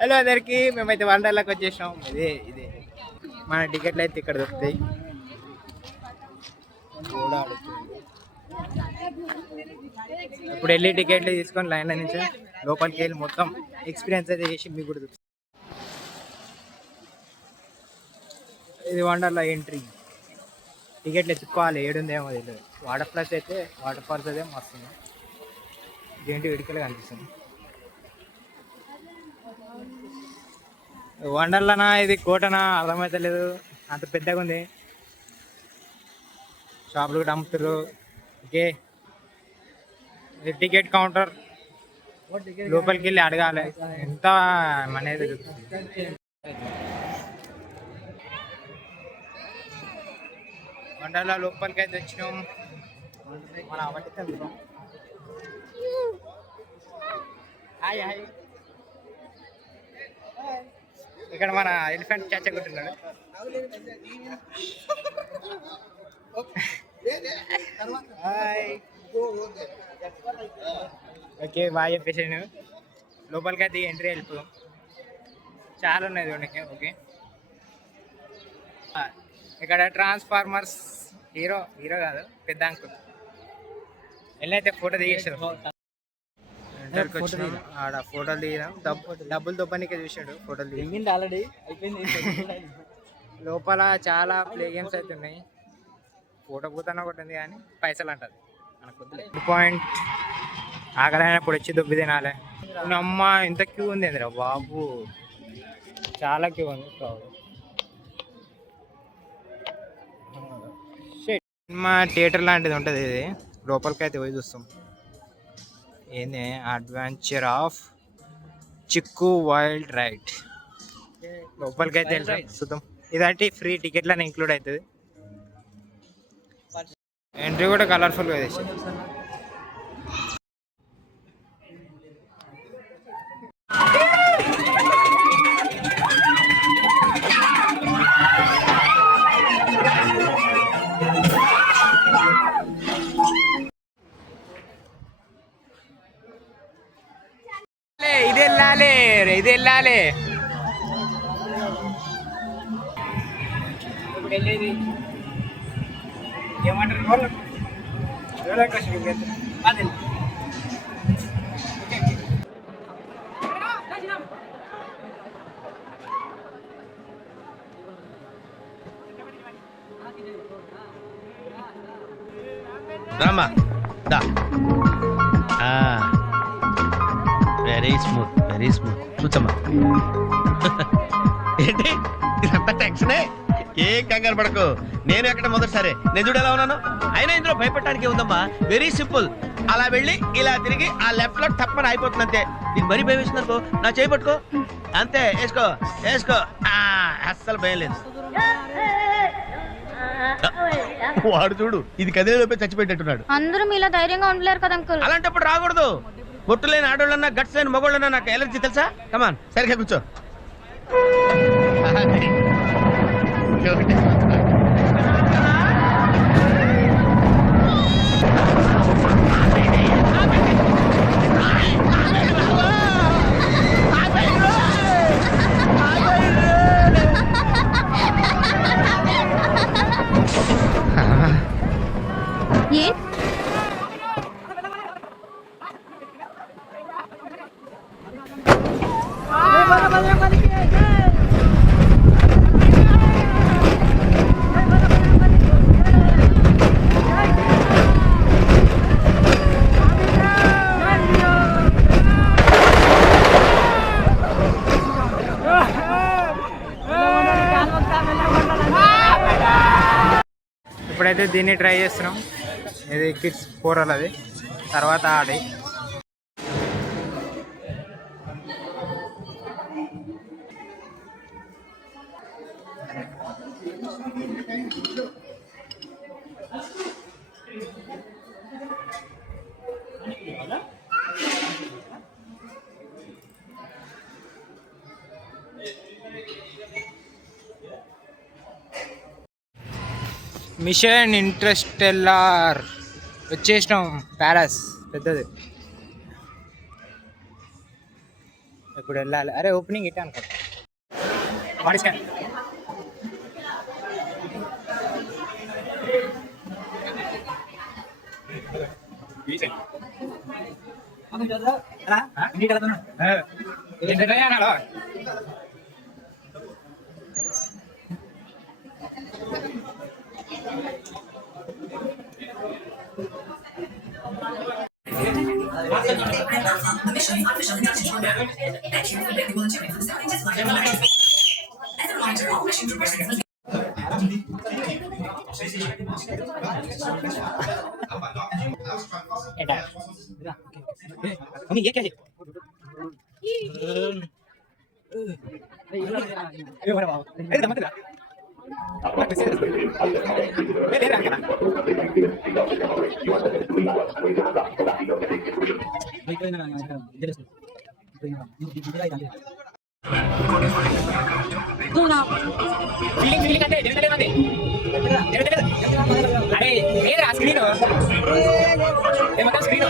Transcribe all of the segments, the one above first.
హలో అందరికి, మేమైతే వండర్లకు వచ్చేసాం. ఇదే మన టికెట్లు అయితే ఇక్కడ దొరుకుతాయి. ఇప్పుడు వెళ్ళి టికెట్లు తీసుకొని లైన్లో నుంచి లోపలికి వెళ్ళి మొత్తం ఎక్స్పీరియన్స్ అయితే చేసి మీకు కూడా దొరుకుతుంది. ఇది వండర్లా ఎంట్రీ. టికెట్లు ఎత్తుకోవాలి, ఏడుందేమో తెలియదు. వాటర్ ప్లస్ అయితే వాటర్ ఫాల్స్ అయితే వస్తుంది. ఏంటి వేడికలు కనిపిస్తుంది. వండర్లానా ఇది కోటనా అర్థమైతే లేదు, అంత పెద్దగా ఉంది. షాపులు కూడా అమ్ముతారు. ఓకే, ఇది టికెట్ కౌంటర్. లోపలికి వెళ్ళి అడగాలి ఎంత అనేది. వండర్లా లోపలికి అయితే వచ్చినాం. మన అవన్నీ హాయ్ హాయ్. ఇక్కడ మన ఎలిఫెంట్ చచ్చగొట్టున్నాడు. ఓకే బాగా చెప్పేసాను. లోపలికి అయితే ఎంట్రీ వెళ్ళిపోయాం. చాలా ఉన్నాయి చూడండి. ఓకే, ఇక్కడ ట్రాన్స్ఫార్మర్స్ హీరో కాదు, పెద్ద అంకుల్ వెళ్ళైతే ఫోటో దిగేసారు. ఆడ ఫోటోలు దిగినాం. డబ్బులు దొబ్బనికే చూసాడు. ఫోటోలు దిగింది ఆల్రెడీ అయిపోయింది. లోపల చాలా ప్లే గేమ్స్ అయితే ఉన్నాయి. ఫోటో కూతన ఒకటి ఉంది కానీ పైసలు అంటది మనకు. పాయింట్ ఆకలైనప్పుడు వచ్చి దొబ్బి తినాలి. అమ్మ ఇంత క్యూ ఉంది ఏందిరా బాబు, చాలా క్యూ ఉంది. సినిమా థియేటర్ లాంటిది ఉంటుంది ఇది. లోపలికి అయితే పోయి చూస్తాం. ఏంది అడ్వెంచర్ ఆఫ్ చిక్కు వైల్డ్ రైడ్. లోపలికి అయితే వెళ్తాం, చూద్దాం. ఇదంటే ఫ్రీ టికెట్లని ఇంక్లూడ్ అవుతుంది. ఎంట్రీ కూడా కలర్ఫుల్గా వేసి. ఇది వెళ్ళాలి. ఇప్పుడు వెళ్ళేది ఏమంటారు, రామా దా. వెరీ స్మూత్ కూర్చోమ్మా. ఏంటి ఇదంతా టెన్షనే? ఏం కంగారు పడకు, నేను ఎక్కడ మొదటిసారి నేను చూడు ఎలా ఉన్నాను. అయినా ఇందులో భయపడటానికి ఉందమ్మా, వెరీ సింపుల్. అలా వెళ్ళి ఇలా తిరిగి ఆ లెఫ్ట్ లో టప్పని అయిపోతుంది అంతే. నీకు మరీ భయం వేస్తుంది అనుకో, నా చేయి పట్టుకో అంతే. వేసుకో అస్సలు భయం లేదు. వాడు చూడు, ఇది కదిలేలోపే చచ్చిపెట్టేట్టున్నాడు. అందరూ మీలా ధైర్యంగా ఉండలేరు కదా అంకుల్. అలాంటప్పుడు రాకూడదు. బొట్టు లేని ఆడోళ్ళన్నా గట్స్ లేని మగోళ్ళన్నా నాకు ఎలర్జీ తెలుసా. కమాన్ సరిగ్గా కూర్చో. ఇప్పుడైతే దీన్ని ట్రై చేస్తున్నాం. ఇది కిడ్స్ కూరలు, అది తర్వాత ఆడి. మిషన్ ఇంటర్స్టెల్లార్ వచ్చేసినాం. ప్యాలెస్ పెద్దది. ఇప్పుడు వెళ్ళాలి. అరే ఓపెనింగ్ ఇట్టా అనుకో వాడి స్కాన్. ये क्या ఫీలింగ్ ఫీలింగ్ అంటే జరుగుతలేదండి. అరే లేదు ఆ స్క్రీన్ ఏమంటారు స్క్రీన్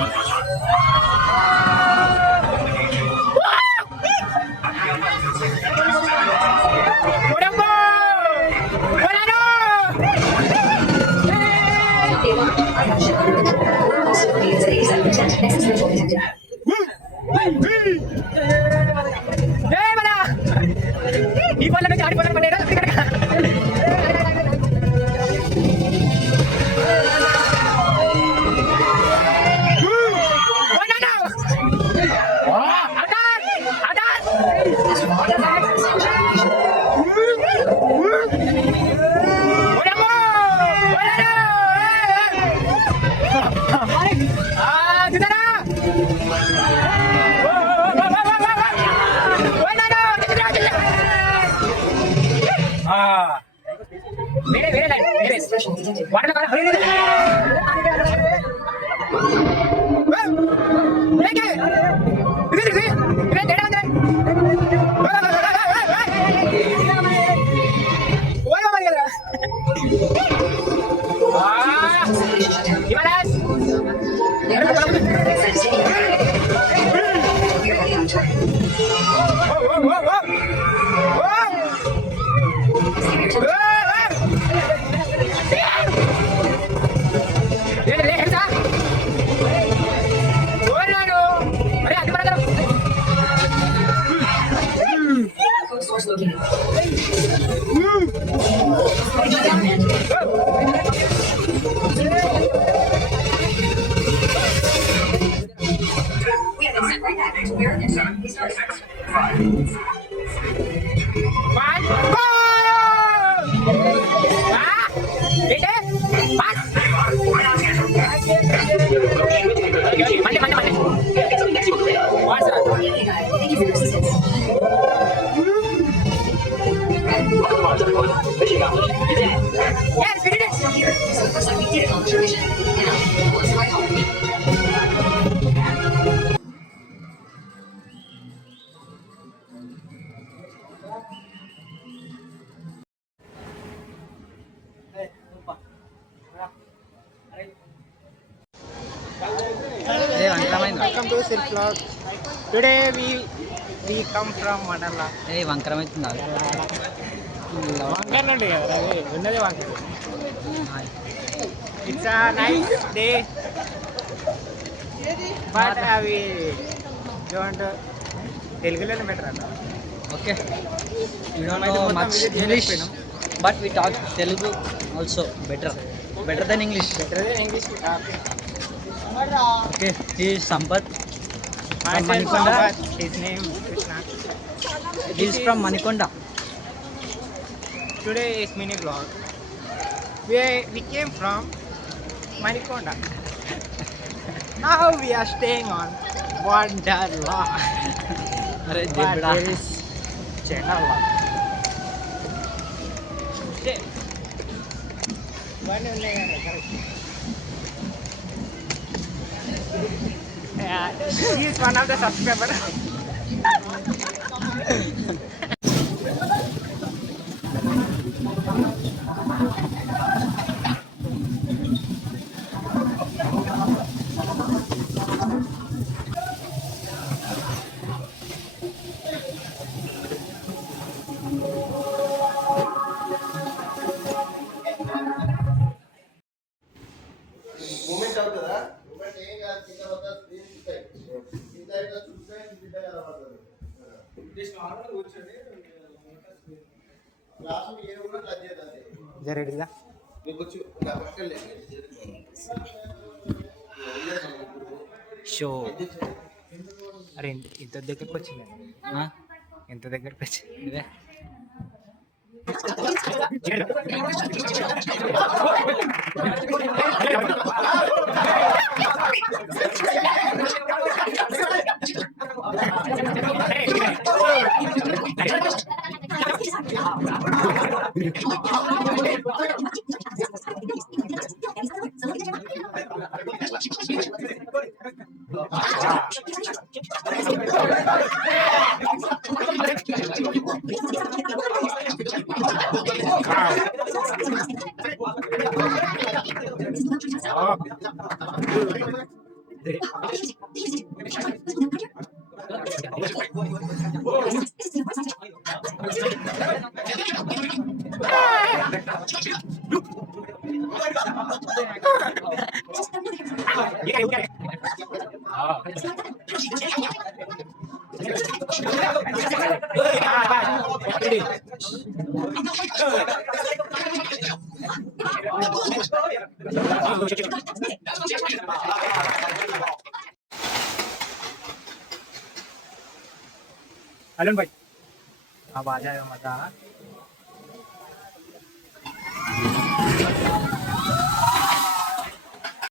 ఈ పళ్ళ నుంచి ఆడి పళ్ళ పడేదా వేరే లైన్ వేరే వాటర్ కాదు Welcome to Silk Vlog. Today we come from Mandala. Hey, vankaramaitunda. Vankar nandi kada adi unnade vankar. It's a nice day. But we don't Telugu lo better anta. Okay. You don't know much English, but we talk Telugu also better than English. Better than English we talk. Okay, he is Sampath. From Manikonda. His name Krishna. He is from Manikonda. Today is mini vlog. We came from Manikonda. Now we are staying on Wonderla. Arey But Jebda. there is Chenala. Yeah, he is one of the subscribers. జరగడిదా షో. అరే ఇంత దగ్గరకు వచ్చింది, ఎంత దగ్గరకు వచ్చింది. ఇదే अलन भाई, अब आ जाए मजा.